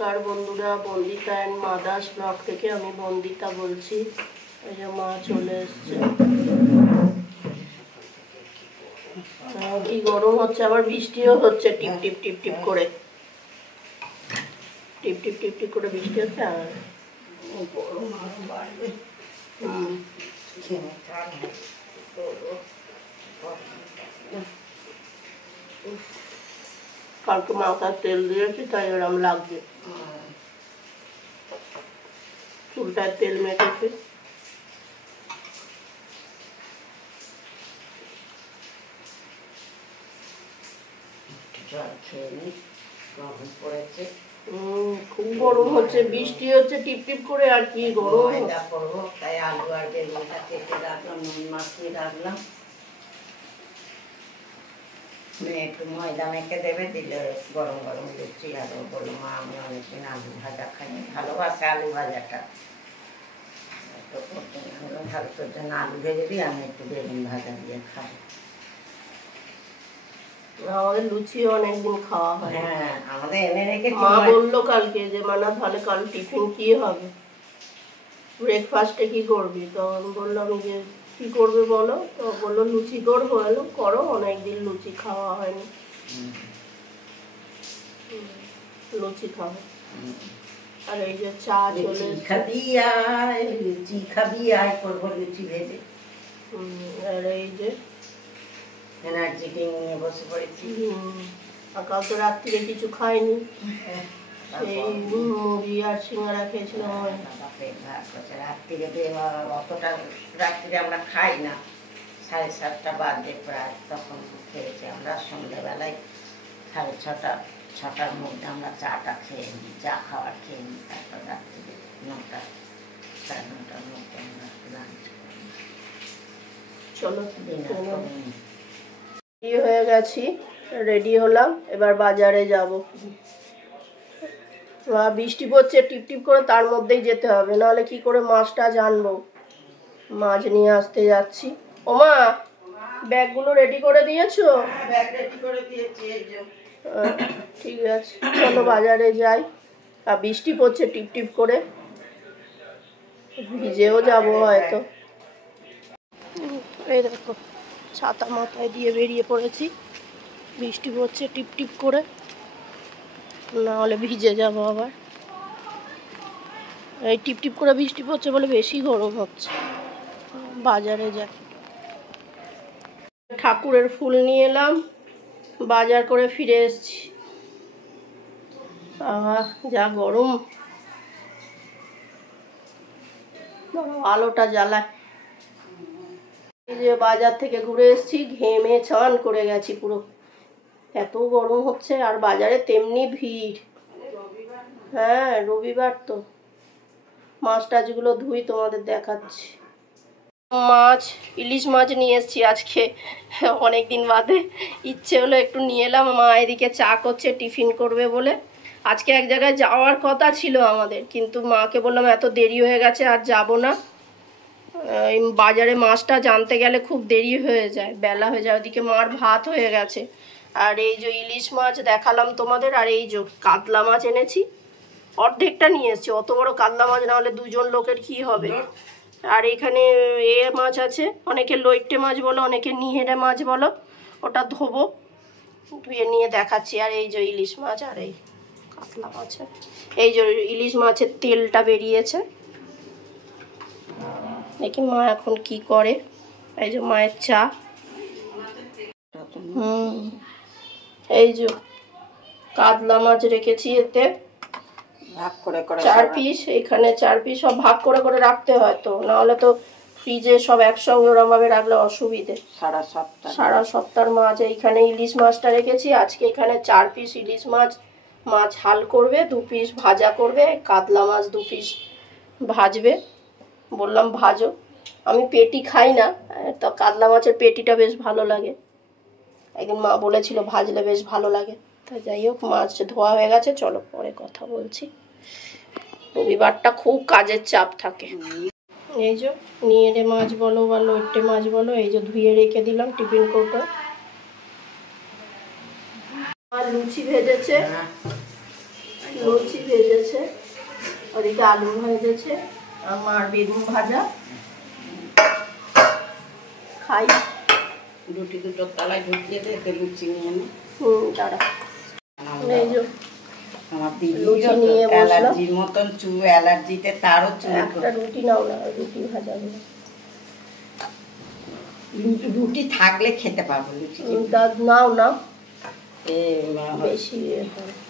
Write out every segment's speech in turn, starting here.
নমস্কার বন্ধুরা, Bandita and mother's blog থেকে আমি বন্দিতা বলছি। এই যে মা চলে এসছে। কি গরম হচ্ছে, আবার বৃষ্টিও হচ্ছে টিপ টিপ টিপ টিপ করে, টিপ টিপ টিপ টিপ করে বৃষ্টি হচ্ছে। আর গরম আরো বাড়বে। কালকে মাথার তেল দিয়েছি তাই এরকম লাগছে, চুলটায় তেল মেখেছি। খুব গরম হচ্ছে, বৃষ্টি হচ্ছে টিপ টিপ করে, আর কি গরম করবো। তাই আলু আর বেগুনটা কেটে রাখলাম, নুন মাখিয়ে রাখলাম। একটু ময়দা মেখে দেবে, দিলে গরম গরম লুচি। আর বললো মা আমি অনেকদিন আলু ভাজা খাই, ভালোবাসে আলু ভাজাটা, ভালো তোর জন্য আলু ভেজে দিই, আমি একটু বেগুন ভাজা দিয়ে খাই। আমাদের লুচি অনেকদিন খাওয়া হয়। হ্যাঁ, আমাদের এনে রেখে মা বললো কালকে যে মানা তাহলে কাল টিফিন কি হবে, ব্রেকফাস্টে কি করবি? তো আমি বললাম যে কি করবে বলো, তো বললো লুচি করবো। বললো করো, অনেকদিন লুচি খাওয়া হয়নি, লুচি খাবো। আর এই যে চা চলে খাবি, আয় লুচি খাবি, আয় করবো লুচি ভেজে। আর এই যে এনার্জি ড্রিঙ্ক নিয়ে বসে পড়েছি। কাল তো রাত্রিরে কিছু খাইনি, এই মুড়ি আর সিঙ্গারা খেয়েছিলাম। রাত্রিরে অতটা রাত্রিরে আমরা খাই না, 7:30 বাজে প্রায়, তখন খেয়েছি আমরা। সন্ধ্যেবেলায় 6:30-6টার মধ্যে আমরা চাটা খেয়ে নিই, চা খাওয়ার খেয়ে নিই। তারপর রাত্রিরে 9টা 9:30-9টার মধ্যে আমরা লাঞ্চ করি। চলো রেডি হয়ে গেছি, রেডি হলাম, এবার বাজারে যাব। বৃষ্টি পড়ছে টিপ টিপ করে, তার মধ্যেই যেতে হবে, নাহলে কি করে মাছটা জানবো। মাছ নিয়ে আসতে যাচ্ছি। ওমা ব্যাগগুলো রেডি করে দিয়েছো? ব্যাগ রেডি করে দিয়েছি, এই যে। ঠিক আছে, চলো বাজারে যাই। আর বৃষ্টি পড়ছে টিপ টিপ করে, ভিজেও যাবো হয়তো। এই দেখো ছাতা মাথায় দিয়ে বেরিয়ে পড়েছি, বৃষ্টি পড়ছে টিপ টিপ করে, না হলে ভিজে যাবো আবার। এই টিপ টিপ করে বৃষ্টি পড়ছে বলে বেশি গরম হচ্ছে। বাজারে যাই, ঠাকুরের ফুল নিয়ে এলাম, বাজার করে ফিরে এসেছি। যা গরম, আলোটা জ্বালায়। এই যে বাজার থেকে ঘুরে এসেছি, ঘেমে চান করে গেছি পুরো, এত গরম হচ্ছে। আর বাজারে তেমনি ভিড়। হ্যাঁ রবিবার তো, মাছ টাছগুলো ধুই, তোমাদের দেখাচ্ছি। মাছ, ইলিশ মাছ নিয়ে এসেছি আজকে, অনেকদিন বাদে ইচ্ছে হলো একটু নিয়ে এলাম। মা এদিকে চা করছে, টিফিন করবে বলে। আজকে এক জায়গায় যাওয়ার কথা ছিল আমাদের, কিন্তু মাকে বললাম এত দেরি হয়ে গেছে আর যাব না। বাজারে মাছটা জানতে গেলে খুব দেরি হয়ে যায়, বেলা হয়ে যায়, ওদিকে মার ভাত হয়ে গেছে। আর এই যে ইলিশ মাছ দেখালাম তোমাদের, আর এই যে কাতলা মাছ এনেছি, অর্ধেকটা নিয়ে এসেছি। অত বড় কাতলা মাছ না হলে দুজন লোকের কি হবে। আর এখানে মাছ আছে, অনেকে লইট্টে মাছ বলো, অনেকে নিহেরে মাছ বলো। ওটা ধোবো, ধুয়ে নিয়ে দেখাচ্ছি। আর এই যে ইলিশ মাছ, আর এই কাতলা মাছের, এই যে ইলিশ মাছের তেলটা বেরিয়েছে। দেখি মা এখন কি করে। এই যে মায়ের চা, এই যে কাতলা মাছ রেখেছি, এতে ভাগ করে করে 4 পিস, এখানে 4 পিস, সব ভাগ করে করে রাখতে হয়, তো নাহলে তো ফ্রিজে সব একসঙ্গে ওরম ভাবে রাখলে অসুবিধে। সারা সপ্তাহের মাছ। এইখানে ইলিশ মাছটা রেখেছি, আজকে এখানে 4 পিস ইলিশ মাছ, মাছ হাল করবে, 2 পিস ভাজা করবে, কাতলা মাছ 2 পিস ভাজবে। বললাম ভাজো, আমি পেটি খাই না, তো কাতলা মাছের পেটিটা বেশ ভালো লাগে, একদিন মা বলেছিল ভাজলে বেশ ভালো লাগে। তা যাই হোক, মাছ ধোয়া হয়ে গেছে, চলো পরে কথা বলছি। রবিবারটা খুব কাজের চাপ থাকে। এই যে নিয়েরে মাছ বলো বা লইট্টে মাছ বলো, এই যে ধুয়ে রেখে দিলাম টিফিন কৌটো। আর লুচি ভেজেছে, লুচি ভেজেছে, ওদিকে আলু ভেজেছে, আমার বেগুন ভাজা। খাই। রুটি দুটো তলায় ঢুকিয়ে দিয়ে লুচি নিয়ে নে। দাঁড়া। এই যে আমার দিদি লুচি নিয়ে বসলাম। অ্যালার্জির মতন অ্যালার্জিতে তারও একটা রুটি নাও না, রুটি ভাজা গুলো। রুটি থাকলে খেতে পারবো লুচি। নাও নাও, বেশি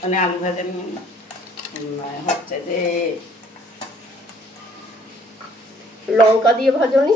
মানে আলু ভাজা নিয়ে হচ্ছে যে লঙ্কা দিয়ে ভাজনি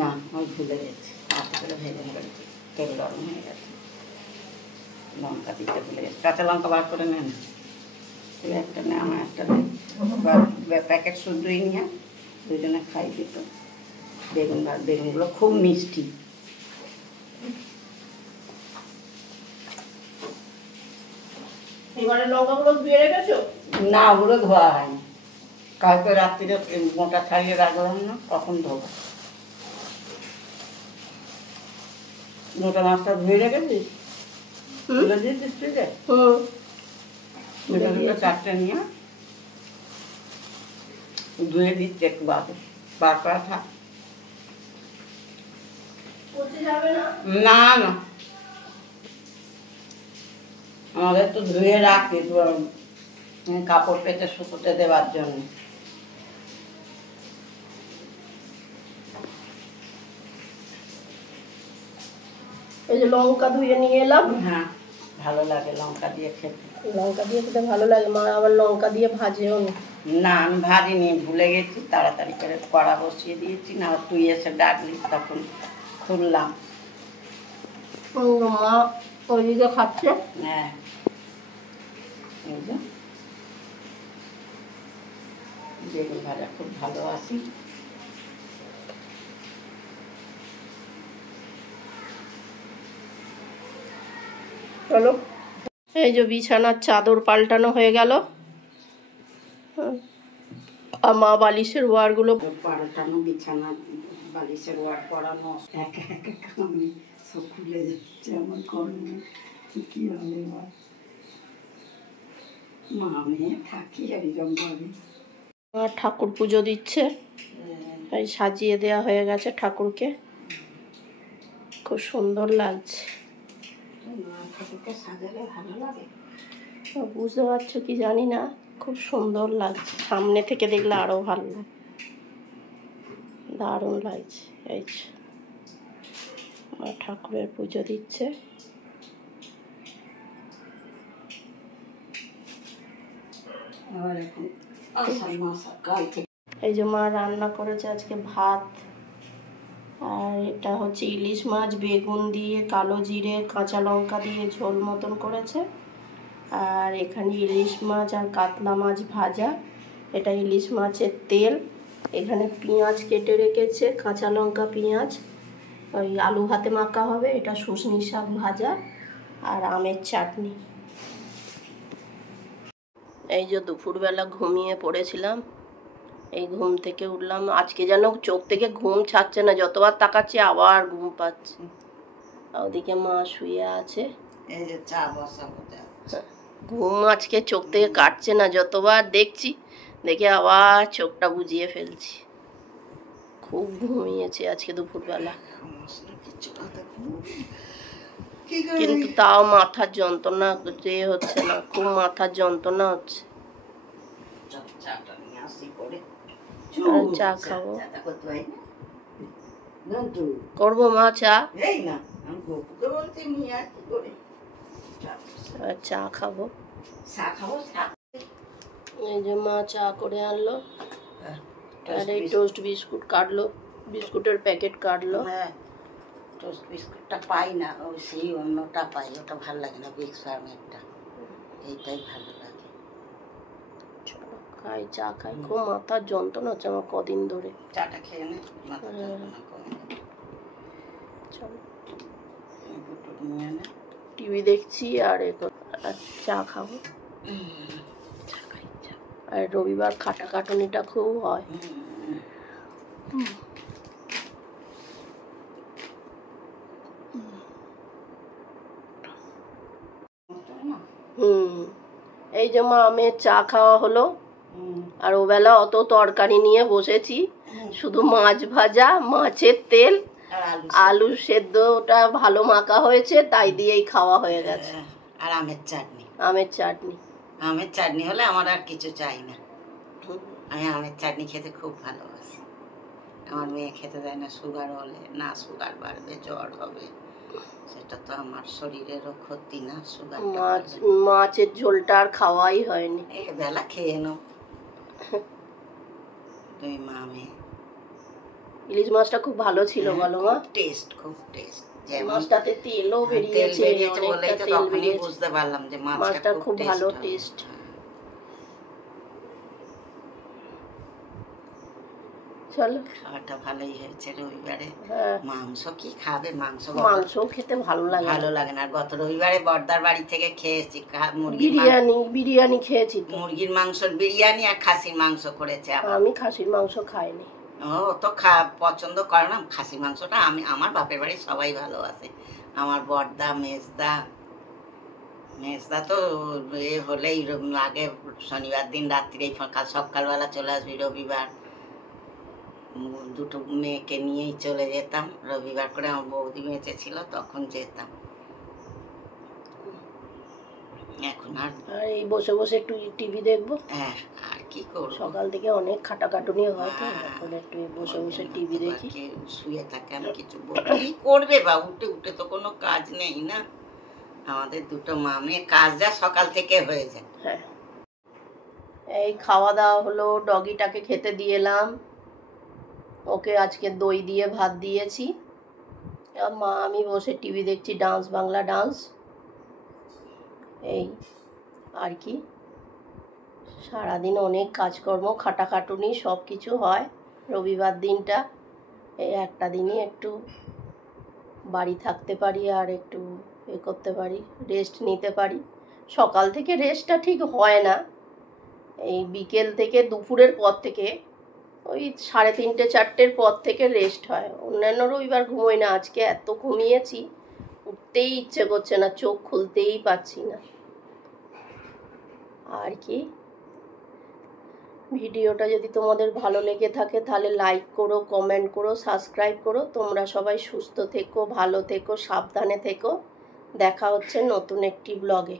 না, আমি ভুলে গেছি। হাতে করে ভেজে ফেলেছি, তেল গরম হয়ে গেছে, লঙ্কা দিতে ভুলে গেছি। কাঁচা লঙ্কা বার করে নেন, একটা নে, আমার একটা প্যাকেট শুদ্ধই নিয়ে দুজনে খাই দিত। বেগুনগুলো খুব মিষ্টি। এবারে লঙ্কাগুলো ধুয়ে রেখেছো? না, ওগুলো ধোয়া হয়নি। কালকে রাত্রিরে মোটা ছাড়িয়ে রাখলাম না, কখন ধোবো। মোটা মাছটা ধুয়ে রেখেছিস? তুলে দিয়েছিস ফ্রিজে? চারটে নিয়ে ধুয়ে দিচ্ছি, একটু বার করা থাক। না না, আমাদের তো ধুয়ে রাখি কাপড় পেতে শুকোতে দেওয়ার জন্য। এই যে লঙ্কা ধুয়ে নিয়ে এলাম। হ্যাঁ, ভালো লাগে লঙ্কা দিয়ে খেতে। লঙ্কা দিয়ে খেতে ভালো লাগে। মা আবার লঙ্কা দিয়ে ভাজেও না, আমি ভাজিনি, ভুলে গেছি। তাড়াতাড়ি করে কড়া বসিয়ে দিয়েছি, না তুই এসে ডাকলি তখন খুললাম। মা ওইদিকে খাচ্ছে। হ্যাঁ, বেগুন ভাজা খুব ভালোবাসি। চলো, এই যে বিছানার চাদর পাল্টানো হয়ে গেল। মা বালিশের ওয়ারগুলো পাল্টানো, বিছানা বালিশের ওয়ার পরানো, একা একা আমি সব খুলে যাচ্ছে আমার কর্মে। কি হবে এবার, মা মেয়ে থাকি এইরকম ভাবে। ঠাকুর পুজো দিচ্ছে, এই সাজিয়ে দেওয়া হয়ে গেছে ঠাকুরকে, খুব সুন্দর লাগছে। ঠাকুরকে সাজালে ভালো লাগে, বুঝতে পারছো কি জানি না, খুব সুন্দর লাগছে। সামনে থেকে দেখলে আরো ভালো লাগে, দারুণ লাগছে। এই ঠাকুরের পুজো দিচ্ছে। এই যে মা রান্না করেছে আজকে ভাত, আর এটা হচ্ছে ইলিশ মাছ বেগুন দিয়ে কালো জিরে কাঁচা লঙ্কা দিয়ে ঝোল মতন করেছে। আর এখানে ইলিশ মাছ আর কাতলা মাছ ভাজা, এটা ইলিশ মাছের তেল। এখানে পেঁয়াজ কেটে রেখেছে, কাঁচা লঙ্কা পেঁয়াজ, ওই আলু ভাতে মাখা হবে। এটা শুশনি শাক ভাজা আর আমের চাটনি। এই যে দুপুরবেলা ঘুমিয়ে পড়েছিলাম, এই ঘুম থেকে উঠলাম। আজকে যেন চোখ থেকে ঘুম ছাড়ছে না, যতবার তাকাচ্ছি আবার ঘুম পাচ্ছে। ওদিকে মা শুয়ে আছে, এই যে চা বসাবো। ঘুম আজকে চোখ থেকে কাটছে না, যতবার দেখছি দেখে আবার চোখটা বুজিয়ে ফেলছি। খুব ঘুমিয়েছে আজকে দুপুরবেলা, কিন্তু তাও মাথার যন্ত্রণা হচ্ছে না, খুব মাথার যন্ত্রণা হচ্ছে। চা খাবো, করবো মা চা, চা খাবো। এই যে মা চা করে আনলো, আর এই টোস্ট বিস্কুট কাটলো, বিস্কুটের প্যাকেট কাটলো। হ্যাঁ, টোস্ট বিস্কুটটা পাই না, ওই সেই অন্যটা পাই, ওটা ভালো লাগে না, বিগ ফার্মেরটা, এইটাই ভালো লাগে। চলো খাই, চা খাই। খুব মাথার যন্ত্রণা হচ্ছে আমার কদিন ধরে। চাটা খেয়ে নে, মাথার যন্ত্রণা কমে যাবে। চলো, দুটো নিয়ে নে, টিভি দেখছি আর চা খাবো। আর রবিবার খাটাখাটুনিটা খুব হয়। এই যে মামের চা খাওয়া হলো, আর ওবেলা অত তরকারি নিয়ে বসেছি, শুধু মাছ ভাজা, মাছের তেল, আলু সেদ্ধ, ওটা ভালো মাখা হয়েছে, তাই দিয়েই খাওয়া হয়ে গেছে। আর আমের চাটনি। আমের চাটনি। আমের চাটনি হলে আমার আর কিছু চাই না। আমি আমের চাটনি খেতে খুব ভালোবাসি। আমার মেয়ে খেতে দেয় না, সুগার হলে। না, সুগার বাড়বে, জ্বর হবে, সেটা তো আমার শরীরেরও ক্ষতি না। সুগার মাছের ঝোলটা আর খাওয়াই হয়নি, বেলা খেয়ে নো। তুই মা মেয়ে। ইলিশ মাছটা খুব ভালো ছিল বলো মা? টেস্ট, খুব টেস্ট। মাছটাতে তেলও বেরিয়েছে, বলেই তো তখনই বুঝতে পারলাম যে মাছটা খুব ভালো টেস্ট। চলো, খাওয়াটা ভালোই হয়েছে রবিবারে। মাংস কি খাবে? মাংস খেতে ভালো লাগে না। আর গত রবিবারে বর্দার বাড়ি থেকে খেয়েছি বিরিয়ানি খেয়েছি। মুরগির মাংসের বিরিয়ানি আর খাসির মাংস করেছে। আমি খাসির মাংস খাইনি। ও তো পছন্দ করে না খাসির মাংসটা। আমার বাপের বাড়ি সবাই ভালোবাসে। আমার বর্দা, মেজদা তো হলেই আগে শনিবার দিন রাত্রিরেই সকালবেলা চলে আসবি। রবিবার দুটো মেয়েকে নিয়েই চলে যেতাম। রবিবার করে আমার বৌদি বেঁচে ছিল, তখন যেতাম। এখন আর এই বসে বসে একটু টিভি দেখবো। হ্যাঁ, আর কি করব, সকাল থেকে অনেক খাটাখাটুনি হয়, তো এখন একটু বসে বসে টিভি দেখি। শুয়ে থাকে, আমি কিছু কি করবে বা? উঠে উঠে তো কোনো কাজ নেই না। আমাদের দুটো মামে কাজ যা সকাল থেকে হয়ে যায়। হ্যাঁ, এই খাওয়া দাওয়া হলো, ডগিটাকে খেতে দিয়ে এলাম। ওকে আজকে দই দিয়ে ভাত দিয়েছি। মা আমি বসে টিভি দেখছি, ডান্স বাংলা ডান্স। এই আর কি, সারাদিন অনেক কাজকর্ম, খাটাখাটুনি সব কিছু হয়। রবিবার দিনটা এই একটা দিনই একটু বাড়ি থাকতে পারি, আর একটু করতে পারি, রেস্ট নিতে পারি। সকাল থেকে রেস্টটা ঠিক হয় না, এই বিকেল থেকে দুপুরের পর থেকে ওই 3:30 4টের পর থেকে রেস্ট হয়। অন্যান্য রবিবার ঘুমোই না, আজকে এত ঘুমিয়েছি, উঠতেই ইচ্ছে করছে না, চোখ খুলতেই পাচ্ছি না। আর কি, ভিডিওটা যদি তোমাদের ভালো লেগে থাকে তাহলে লাইক করো, কমেন্ট করো, সাবস্ক্রাইব করো। তোমরা সবাই সুস্থ থেকো, ভালো থেকো, সাবধানে থেকো। দেখা হচ্ছে নতুন একটি ব্লগে।